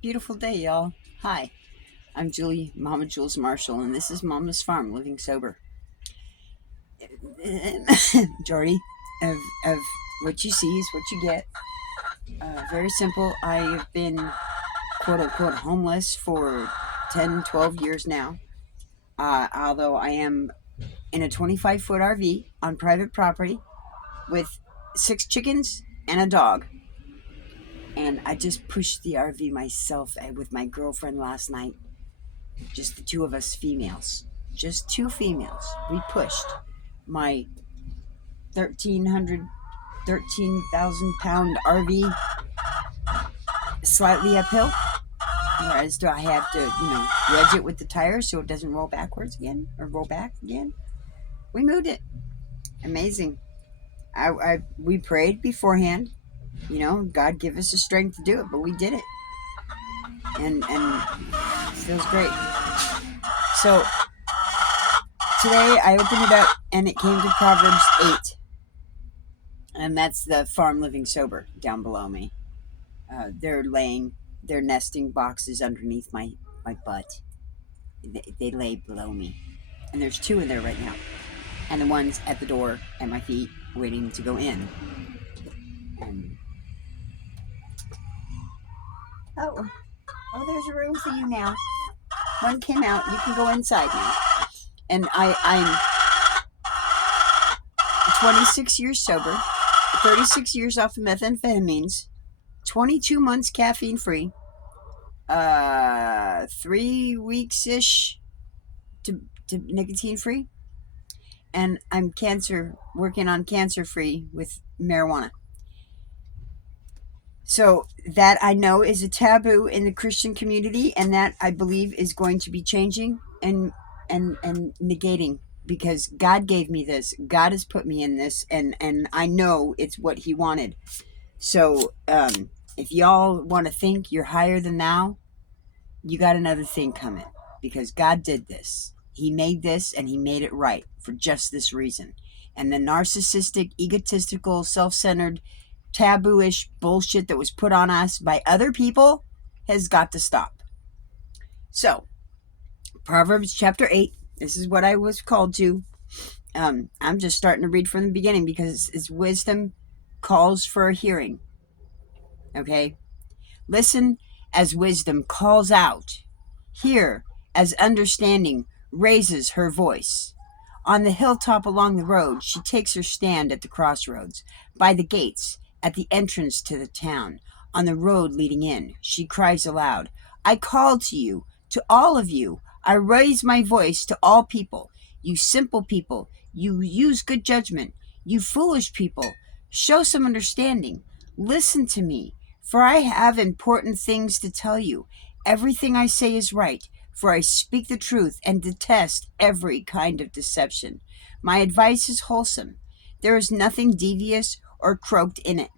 Beautiful day, y'all. Hi, I'm Julie, Mama Jules Marshall, and this is Mama's Farm, Living Sober. Majority of what you see is what you get. Very simple. I have been quote unquote homeless for 10, 12 years now. Although I am in a 25-foot RV on private property with 6 chickens and a dog. And I just pushed the RV myself with my girlfriend last night. Just the two of us females. Just two females. We pushed my 13,000 pound RV slightly uphill. Whereas do I have to, wedge it with the tires so it doesn't roll backwards again or roll back again? We moved it. Amazing. We prayed beforehand. God give us the strength to do it, but we did it. And it feels great. So today I opened it up and it came to Proverbs 8. And that's the farm living sober down below me. They're nesting boxes underneath my butt. They lay below me. And there's 2 in there right now. And the one's at the door at my feet waiting to go in. And oh, there's a room for you now. One came out. You can go inside now. And I'm 26 years sober, 36 years off of methamphetamines, 22 months caffeine free, 3 weeks-ish to nicotine free, and I'm working on cancer free with marijuana. So that I know is a taboo in the Christian community, and that I believe is going to be changing and negating, because God gave me this. God has put me in this, and I know it's what He wanted. So if y'all want to think you're higher than thou, you got another thing coming, because God did this. He made this, and He made it right for just this reason. And the narcissistic, egotistical, self-centered, taboo-ish bullshit that was put on us by other people has got to stop. So, Proverbs chapter 8, this is what I was called to. I'm just starting to read from the beginning because it's wisdom calls for a hearing. Okay? Listen as wisdom calls out. Hear as understanding raises her voice. On the hilltop along the road, she takes her stand at the crossroads, by the gates, at the entrance to the town, on the road leading in. She cries aloud, I call to you, to all of you. I raise my voice to all people. You simple people, you use good judgment. You foolish people, show some understanding. Listen to me, for I have important things to tell you. Everything I say is right, for I speak the truth and detest every kind of deception. My advice is wholesome. There is nothing devious or croaked in it.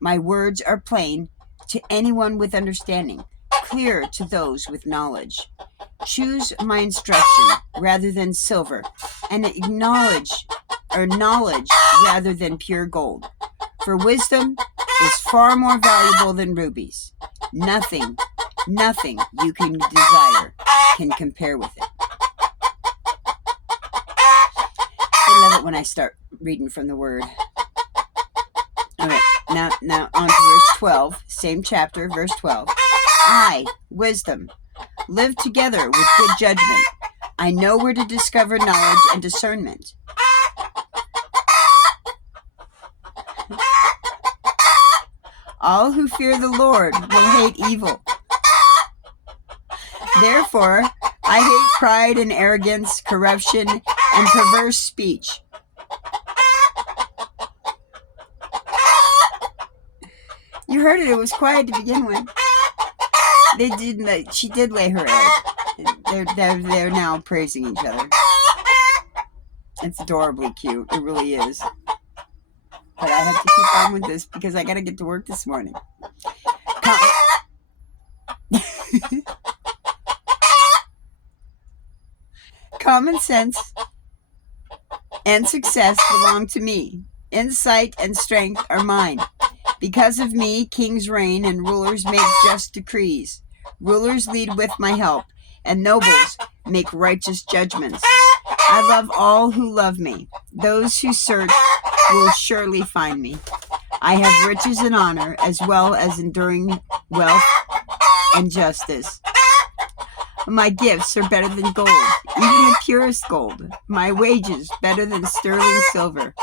My words are plain to anyone with understanding, clear to those with knowledge. Choose my instruction rather than silver, and knowledge rather than pure gold. For wisdom is far more valuable than rubies. Nothing you can desire can compare with it. I love it when I start reading from the Word. All right, now on to verse 12, same chapter, verse 12. I, wisdom, live together with good judgment. I know where to discover knowledge and discernment. All who fear the Lord will hate evil. Therefore, I hate pride and arrogance, corruption, and perverse speech. You heard it. It was quiet to begin with. She did lay her egg. They're now praising each other. It's adorably cute. It really is. But I have to keep on with this because I got to get to work this morning. Common sense and success belong to me. Insight and strength are mine. Because of me, kings reign and rulers make just decrees. Rulers lead with my help, and nobles make righteous judgments. I love all who love me. Those who search will surely find me. I have riches and honor, as well as enduring wealth and justice. My gifts are better than gold, even the purest gold. My wages better than sterling silver.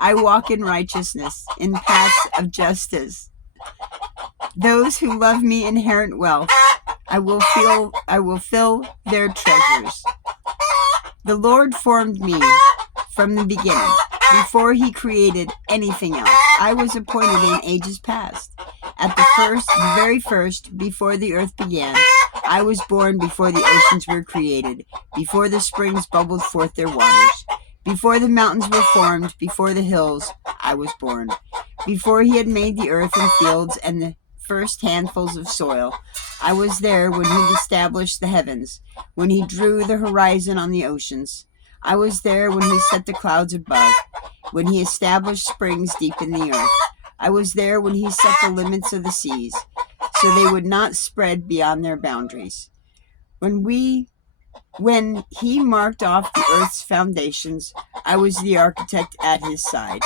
I walk in righteousness, in paths of justice. Those who love me inherit wealth. I will fill their treasures. The Lord formed me from the beginning, before he created anything else. I was appointed in ages past. At the very first, before the earth began, I was born before the oceans were created, before the springs bubbled forth their waters, before the mountains were formed, before the hills, I was born. Before he had made the earth and fields and the first handfuls of soil, I was there when he established the heavens, when he drew the horizon on the oceans. I was there when he set the clouds above, when he established springs deep in the earth. I was there when he set the limits of the seas, so they would not spread beyond their boundaries. When he marked off the earth's foundations, I was the architect at his side.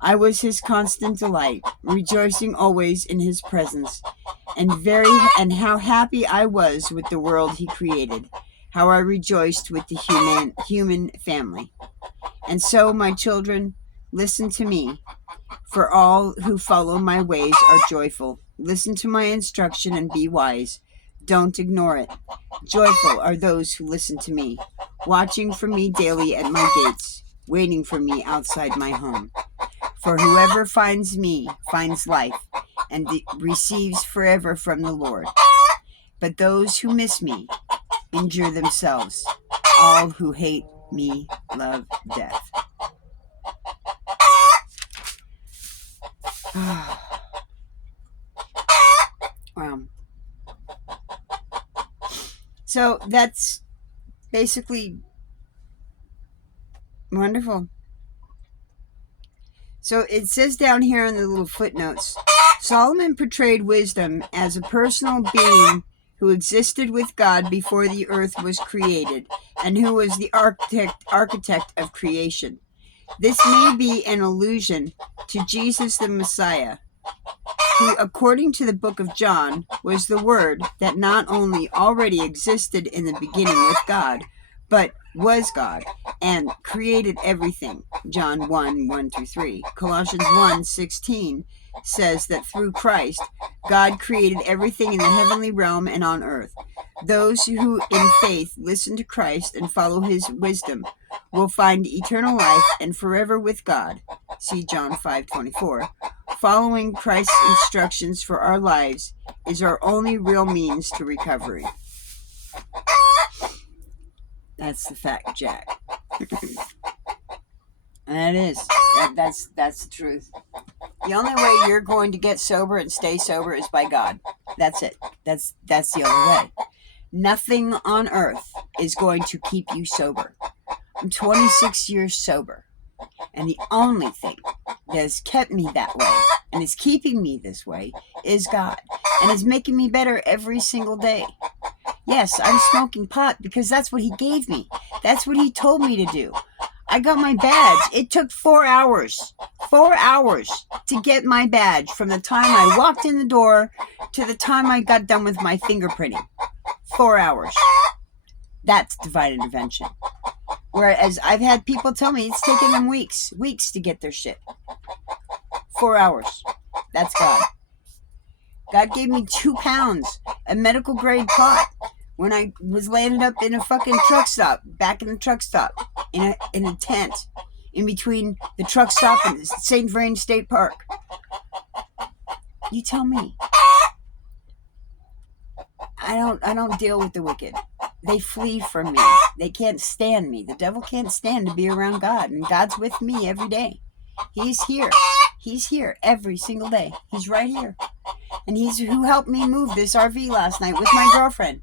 I was his constant delight, rejoicing always in his presence, and how happy I was with the world he created, how I rejoiced with the human family. And so, my children, listen to me, for all who follow my ways are joyful. Listen to my instruction and be wise. Don't ignore it. Joyful are those who listen to me, watching for me daily at my gates, waiting for me outside my home. For whoever finds me finds life and receives forever from the Lord. But those who miss me injure themselves. All who hate me love death. Wow. So that's basically wonderful. So it says down here in the little footnotes, Solomon portrayed wisdom as a personal being who existed with God before the earth was created, and who was the architect of creation. This may be an allusion to Jesus the Messiah, who, according to the book of John, was the Word that not only already existed in the beginning with God, but was God and created everything. John 1:1-3. Colossians 1:16 says that through Christ, God created everything in the heavenly realm and on earth. Those who in faith listen to Christ and follow his wisdom will find eternal life and forever with God. See John 5:24. Following Christ's instructions for our lives is our only real means to recovery. That's the fact, Jack. That is. That's the truth. The only way you're going to get sober and stay sober is by God. That's it. That's the only way. Nothing on earth is going to keep you sober. I'm 26 years sober. And the only thing that has kept me that way and is keeping me this way is God. And is making me better every single day. Yes, I'm smoking pot because that's what he gave me. That's what he told me to do. I got my badge. It took 4 hours. 4 hours to get my badge from the time I walked in the door to the time I got done with my fingerprinting. 4 hours. That's divine intervention. Whereas I've had people tell me it's taken them weeks to get their shit. 4 hours. That's God. God gave me 2 pounds of medical grade pot when I was landed up in a fucking truck stop, back in the truck stop, in a tent, in between the truck stop and St. Vrain State Park. You tell me. I don't deal with the wicked. They flee from me. They can't stand me. The devil can't stand to be around God, and God's with me every day. He's here. He's here every single day. He's right here. And he's who helped me move this RV last night with my girlfriend.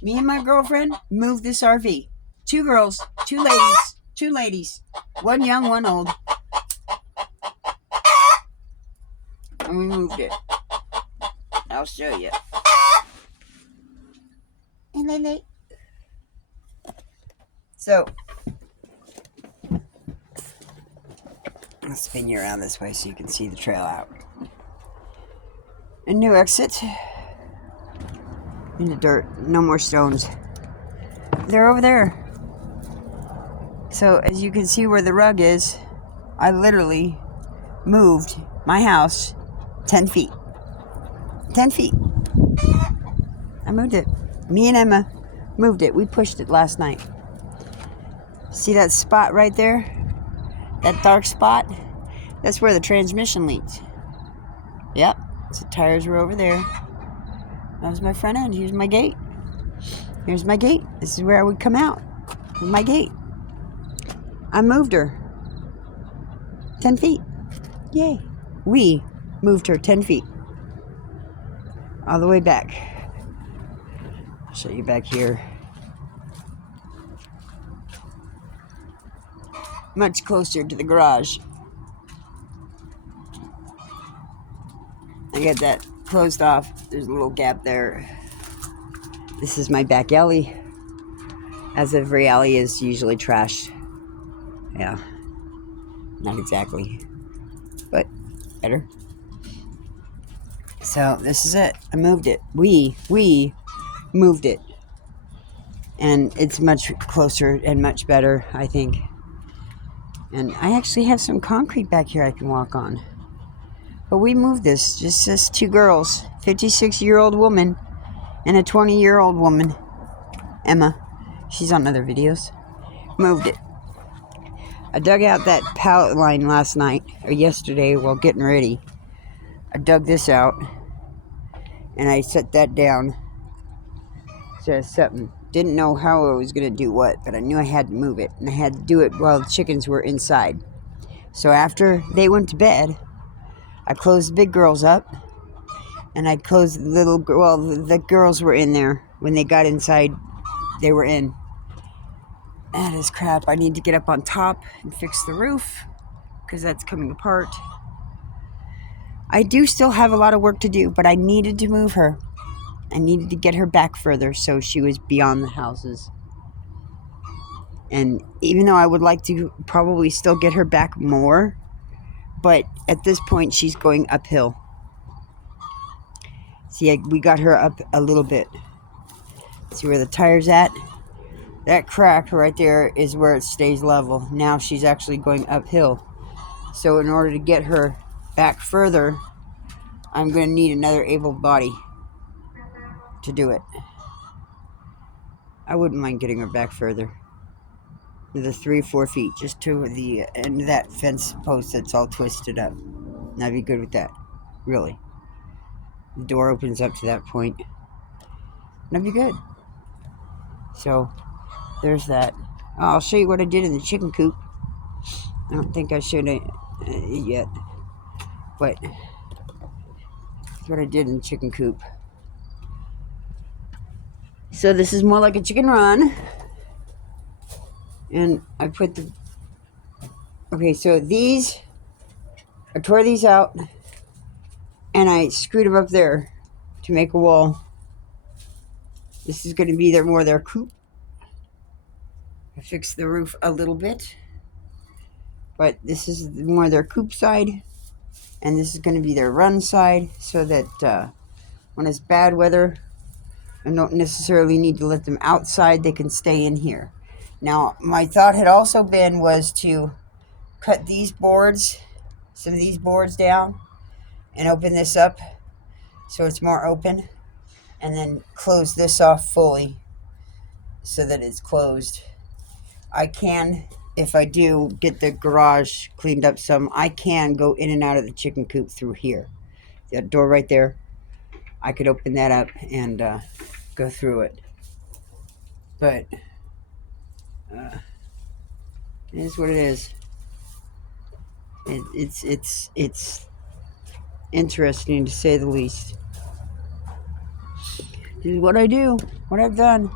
Me and my girlfriend moved this RV. 2 girls, 2 ladies. 1 young, 1 old. And we moved it. I'll show you. So, I'll spin you around this way so you can see the trail out. A new exit. In the dirt. No more stones. They're over there. So, as you can see where the rug is, I literally moved my house 10 feet. 10 feet. I moved it. Me and Emma moved it. We pushed it last night. See that spot right there? That dark spot? That's where the transmission leaks. Yep. So tires were over there. That was my front end. Here's my gate. Here's my gate. This is where I would come out. With my gate. I moved her 10 feet. Yay. We moved her 10 feet. All the way back. I'll show you back here. Much closer to the garage. I got that closed off. There's a little gap there. This is my back alley. As every alley is usually trashed. Yeah. Not exactly. But better. So this is it. I moved it. We moved it. And it's much closer and much better, I think. And I actually have some concrete back here I can walk on. But we moved this. Just this two girls. 56-year-old woman and a 20-year-old woman. Emma. She's on other videos. Moved it. I dug out that pallet line last night. Or yesterday while getting ready. I dug this out. And I set that down. So something. Didn't know how I was going to do what. But I knew I had to move it. And I had to do it while the chickens were inside. So after they went to bed, I closed the big girls up, and I closed the little, well, the girls were in there. When they got inside, they were in. That is crap. I need to get up on top and fix the roof, because that's coming apart. I do still have a lot of work to do, but I needed to move her. I needed to get her back further, so she was beyond the houses. And even though I would like to probably still get her back more, but at this point, she's going uphill. See, we got her up a little bit. See where the tire's at? That crack right there is where it stays level. Now she's actually going uphill. So in order to get her back further, I'm going to need another able body to do it. I wouldn't mind getting her back further. The 3-4 feet, just to the end of that fence post that's all twisted up. And I'd be good with that, really. The door opens up to that point, and I'd be good. So, there's that. I'll show you what I did in the chicken coop. I don't think I showed it yet, but that's what I did in the chicken coop. So this is more like a chicken run. And I put the... Okay, so these... I tore these out. And I screwed them up there to make a wall. This is going to be more their coop. I fixed the roof a little bit. But this is more their coop side. And this is going to be their run side. So that when it's bad weather, I don't necessarily need to let them outside. They can stay in here. Now, my thought had also been was to cut these boards, some of these boards down, and open this up so it's more open, and then close this off fully so that it's closed. I can, if I do get the garage cleaned up some, I can go in and out of the chicken coop through here. That door right there, I could open that up and go through it. But... it is what it is. It's interesting to say the least. This is what I do, what I've done.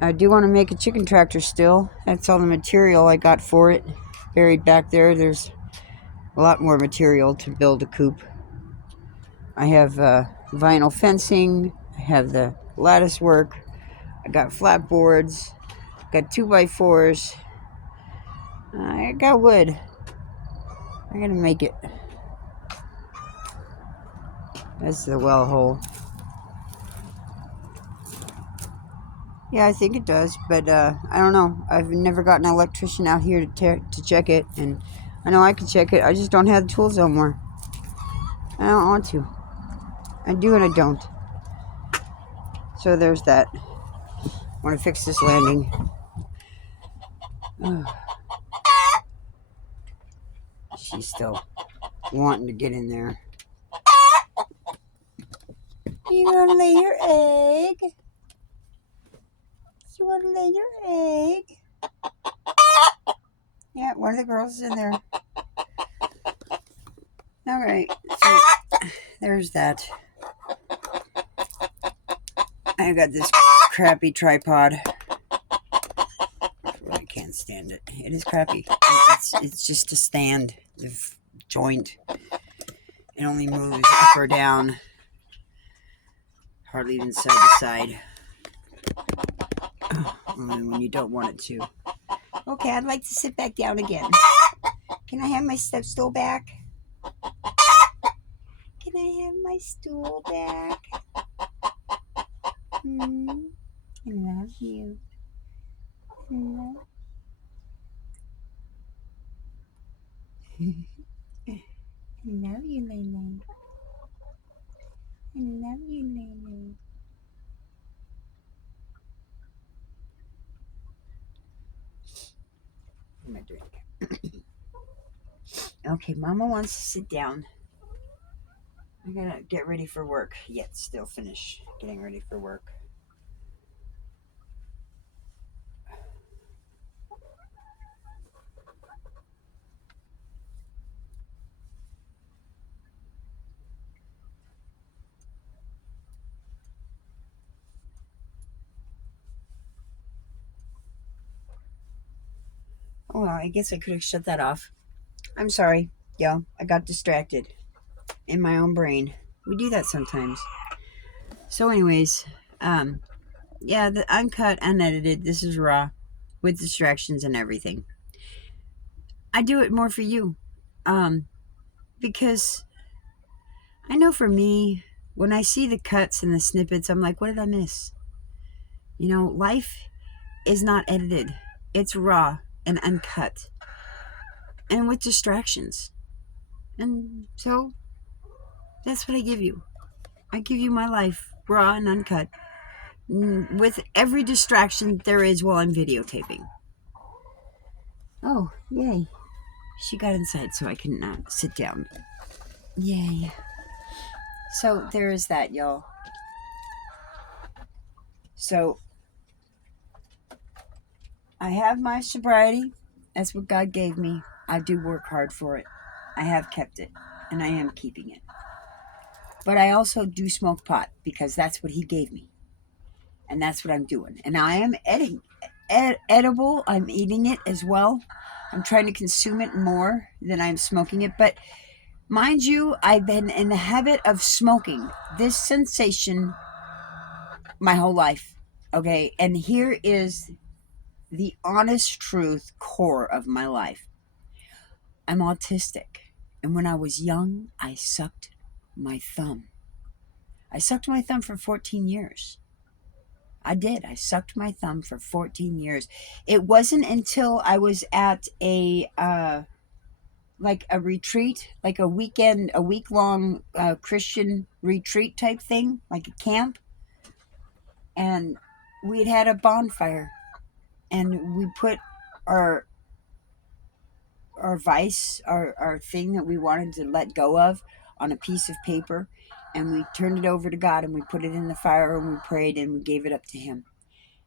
I do want to make a chicken tractor still. That's all the material I got for it. Buried back there. There's a lot more material to build a coop. I have vinyl fencing. I have the lattice work. I got flat boards. Got 2x4s. I got wood. I'm gonna make it. That's the well hole. Yeah, I think it does, but I don't know. I've never gotten an electrician out here to check it, and I know I can check it. I just don't have the tools no more. I don't want to. I do and I don't. So there's that. I want to fix this landing. She's still wanting to get in there. You want to lay your egg? You want to lay your egg? Yeah, one of the girls is in there. All right, so there's that. I got this crappy tripod. I can't stand it. It is crappy. It's just a stand. The joint. It only moves up or down. Hardly even side to side. Only when you don't want it to. Okay, I'd like to sit back down again. Can I have my step stool back? Can I have my stool back? I love you. I love you, Lele. I love you, Lele. My drink. Okay, Mama wants to sit down. I'm gonna get ready for work. Yet still finish getting ready for work. Oh, well, I guess I could have shut that off. I'm sorry, yo. I got distracted in my own brain. We do that sometimes. So, anyways, yeah, the uncut, unedited. This is raw, with distractions and everything. I do it more for you, because I know for me, when I see the cuts and the snippets, I'm like, what did I miss? You know, life is not edited. It's raw and uncut, and with distractions. And so that's what I give you. I give you my life, raw and uncut, with every distraction there is while I'm videotaping. Oh, yay. She got inside so I can sit down. Yay. So there is that, y'all. So I have my sobriety. That's what God gave me. I do work hard for it. I have kept it, and I am keeping it. But I also do smoke pot because that's what He gave me. And that's what I'm doing. And I am edible. I'm eating it as well. I'm trying to consume it more than I'm smoking it. But mind you, I've been in the habit of smoking this sensation my whole life. Okay. And here is the honest truth core of my life. I'm autistic. And when I was young, I sucked my thumb. I sucked my thumb for 14 years. I did. I sucked my thumb for 14 years. It wasn't until I was at a like a retreat, like a week-long Christian retreat type thing, like a camp, and we'd had a bonfire, and we put our vice, our thing that we wanted to let go of, on a piece of paper, and we turned it over to God, and we put it in the fire, and we prayed, and we gave it up to Him.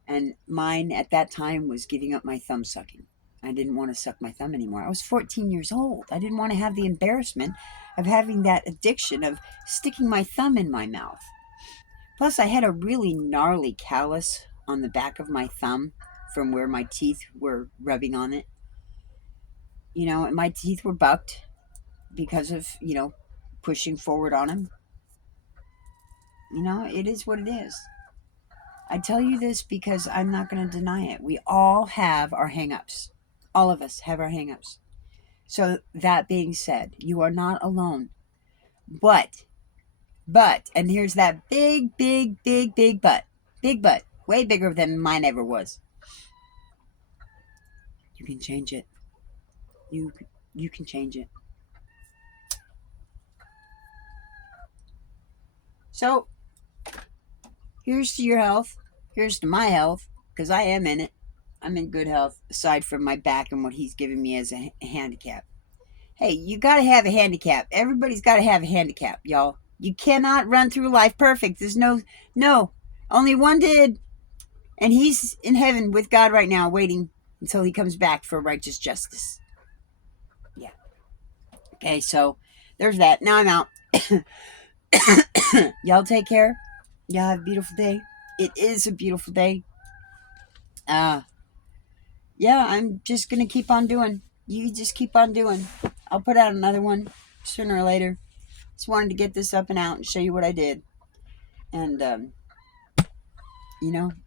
And mine at that time was giving up my thumb sucking. I didn't want to suck my thumb anymore. I was 14 years old. I didn't want to have the embarrassment of having that addiction of sticking my thumb in my mouth. Plus, I had a really gnarly callus on the back of my thumb from where my teeth were rubbing on it. You know, and my teeth were bucked because of, pushing forward on them. You know, it is what it is. I tell you this because I'm not going to deny it. We all have our hangups. All of us have our hangups. So that being said, you are not alone. But, and here's that big, big, big, big but. Big but. Way bigger than mine ever was. You can change it. You can change it. So here's to your health. Here's to my health, because I am in it. I'm in good health, aside from my back and what he's given me as a handicap. Hey, you got to have a handicap. Everybody's got to have a handicap, y'all. You cannot run through life perfect. There's no. Only one did, and he's in heaven with God right now, waiting until he comes back for righteous justice. Yeah. Okay, so there's that. Now I'm out. Y'all take care. Y'all have a beautiful day. It is a beautiful day. Yeah, I'm just gonna keep on doing. You just keep on doing. I'll put out another one sooner or later. Just wanted to get this up and out and show you what I did. And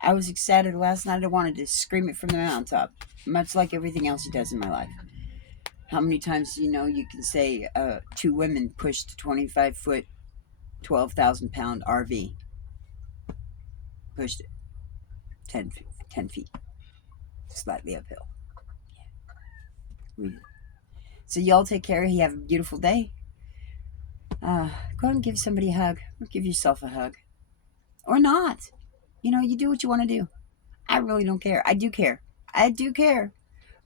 I was excited last night. I wanted to scream it from the mountaintop, much like everything else he does in my life. How many times you can say two women pushed a 25-foot, 12,000-pound RV, pushed it 10 feet, slightly uphill. So y'all take care. You have a beautiful day. Go and give somebody a hug, or give yourself a hug, or not. You do what you want to do. I really don't care. I do care. I do care.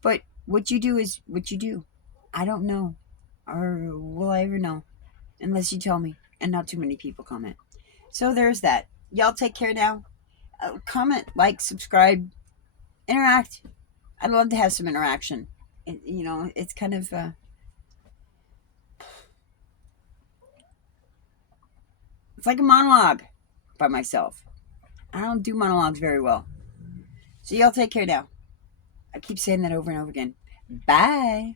But what you do is what you do. I don't know, or will I ever know, unless you tell me, and not too many people comment. So there's that. Y'all take care now. Comment, like, subscribe, interact. I'd love to have some interaction. It's kind of it's like a monologue by myself. I don't do monologues very well. So y'all take care now. I keep saying that over and over again. Bye.